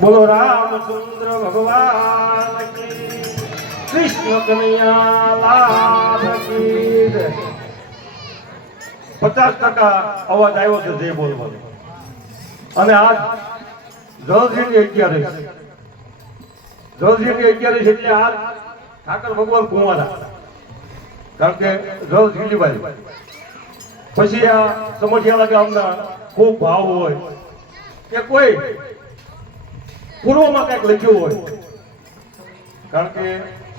બોલો રામચંદ્ર ભગવાન કૃષ્ણ કનૈયા લાલ પચાસ ટકા અવાજ આવ્યો છે જે બોલવાનો. અને આજ જળજીની અગિયારીસ. જળજીની અગિયારીસ એટલે આજ ઠાકર ભગવાન કુંવારા. કારણ કે જળ ઝીલીબાઈ પછી આ સમઢિયાળા ગામના ખૂબ ભાવ હોય કે કોઈ પૂર્વમાં કંઈક લખ્યું હોય. કારણ કે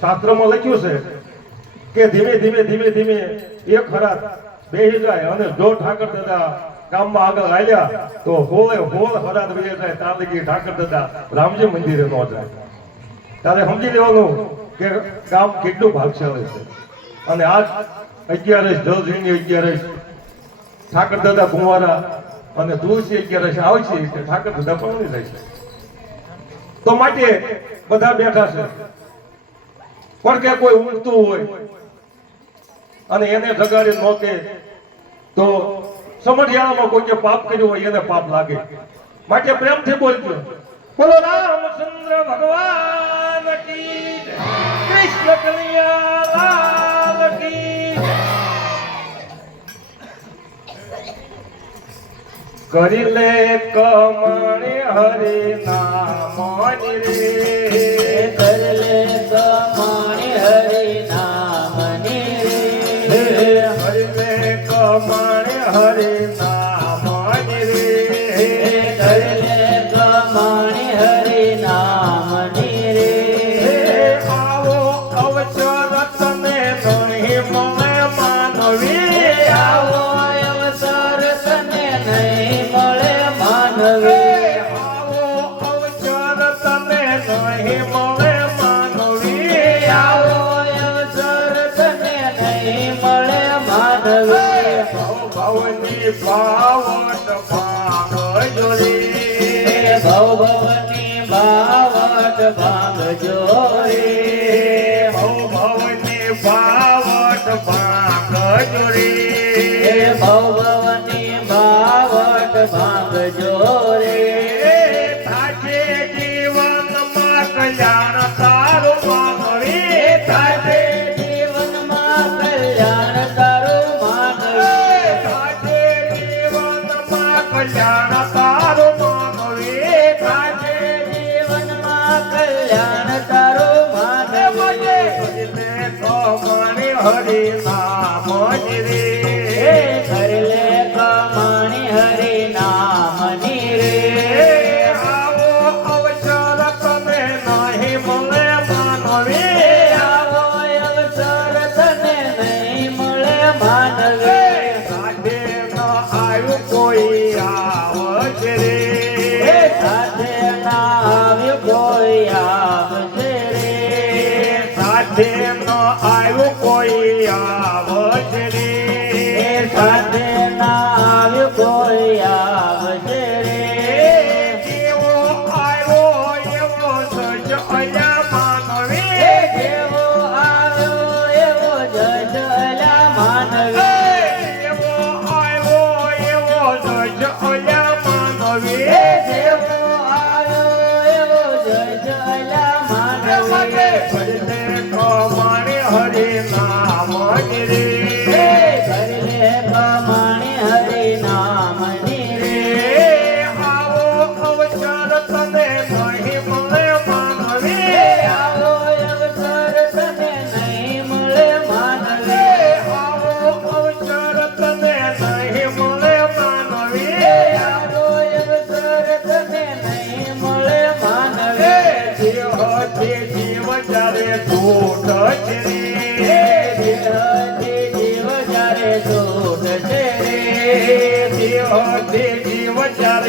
શાસ્ત્રમાં લખ્યું છે કે ધીમે ધીમે ધીમે ધીમે એક હરાત બેસી જાય અને જો ઠાકર દાદા ગામમાં આગળ આવ્યા તો હોળે હોળ હરાત વહી જાય, ત્યાં લગી ઠાકર દાદા રામજી મંદિરે ન જાય. ત્યારે સમજી લેવાનું કે ગામ કેટલું ભાગશાળી છે. અને આજ અગિયારસ જલજીની અગિયારસ ઠાકર દાદા કુંવારા અને તુલસી અગિયારસ છે ઠાકર દાદા પણ રહેશે તો માટે બધા બેઠા છે. પણ કે કોઈ ઊંઘતું હોય અને એને જગાડી ન કે, તો સમઢિયાળામાં કોઈ પાપ કર્યું હોય એને પાપ લાગે. માટે પ્રેમથી બોલજો. બોલો, રામચંદ્ર ભગવાન કી કૃષ્ણ કલ્યાણ કી કરી લે કમણી હરે નામ રે. Tiger.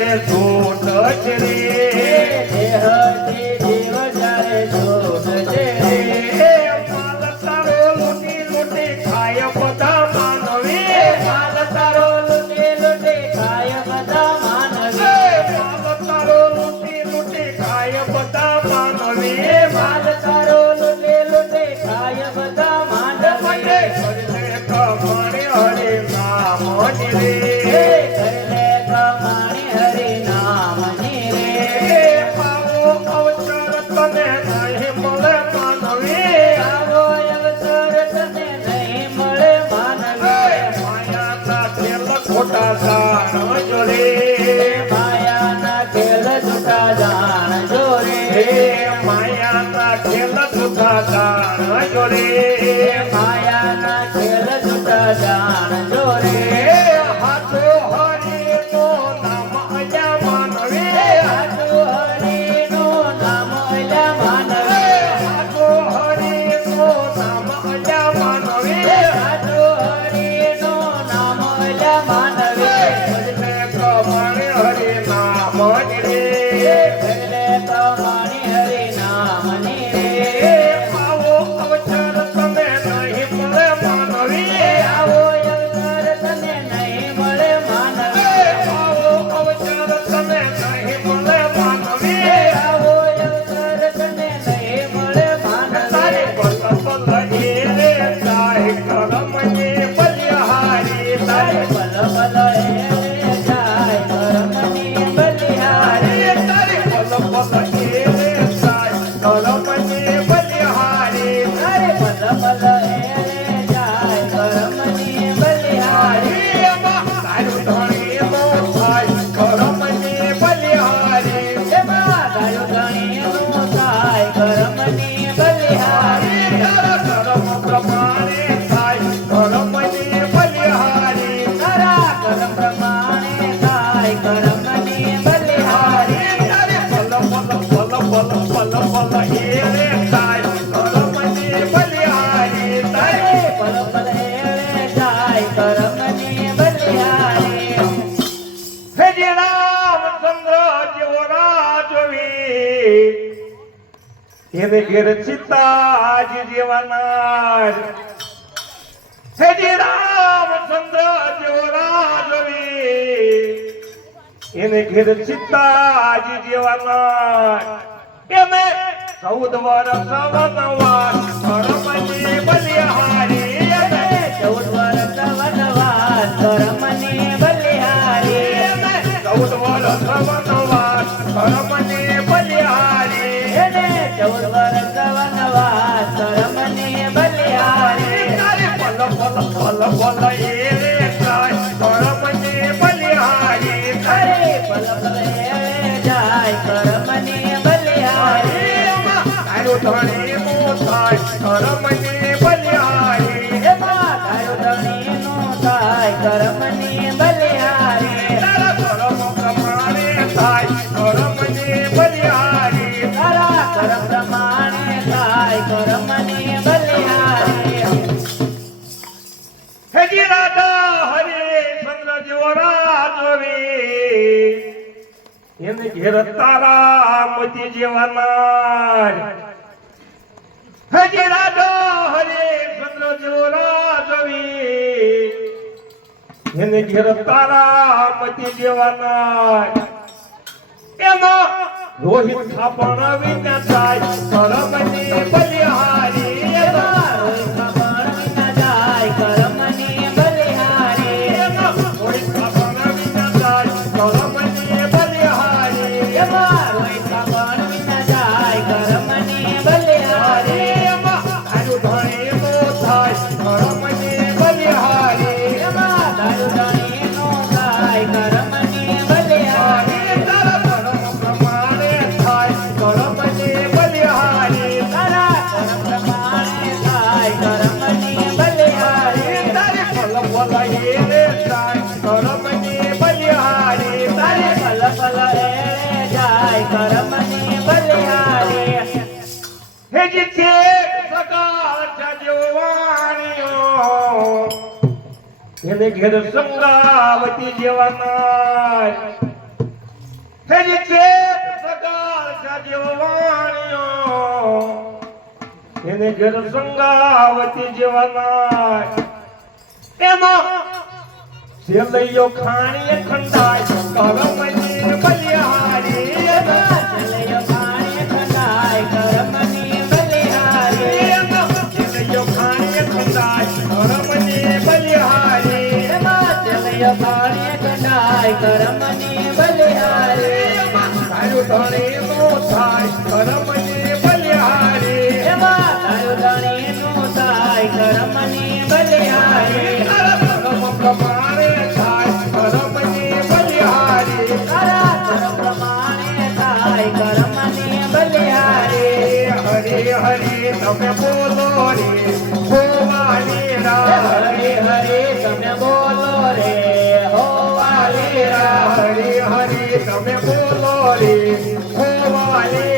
જ્યારે છૂટ એને ઘેર સીતાજ જેવાના હે જે રામચંદ્ર જેવો રાજવી એને ઘેર સીતાજ જેવાના એને ચૌદ વર્ષ વનવાસ પરમની બલિહારી. એને ચૌદ વર્ષ વનવાસ કર્મની બલિહારી. ચૌદ વર્ષ વનવાસ પરમની જેવો રાજવી. એને ઘેર તારા મોતી જેવાના હેજી એને ઘેર તારા મોતી જેવાના એમાં રોહિત થાપણ વિના થાય કરમની બલિહારી એમાં રોય ખબર વિના જાય, કર્મની બલિહારી એમાં રોહિત થાપણ વિના થાય કરમની बलिहारी बलिहारी बलिहारी हे चे सकाश जो એને ઘેર સંગાવતી જેવાના એમાં સેલૈયો ખાણીએ ખંડાય કરમની બલિહારી એમાં ચલયો પાણી ખંડાય કર્મની બલિહારી સેલૈયો ખાણીએ ખંડાય કરમની બલિહારી એમાં ચલયો પાણી ખંડાય કર્મની બલિહારી તારું ધણી નો થાય કરમની બલિહારી એમાં તારું ધણીનું થાય કર્મની બલિહારી તારા ધર્મ પ્રમાણે થાય કરમની બલિહારી તારા કર્મ પ્રમાણે થાય કર્મની બલિહારી હરે તમે બોલો રે ભોવાની રા હરે હરે, તમે બોલો રે હો વાલી રા હરે હરે, તમે બોલો રે હરે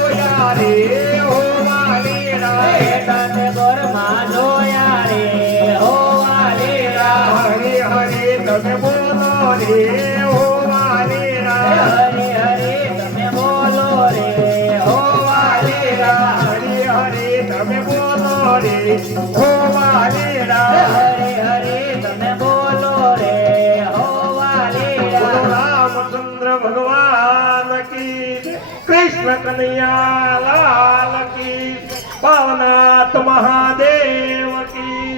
કૃષ્ણ કનૈયા લાલ કી પાવનાથ મહાદેવ કી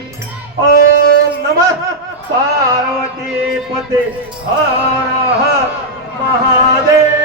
ઓમ નમઃ પાર્વતી પતે હર હર મહાદેવ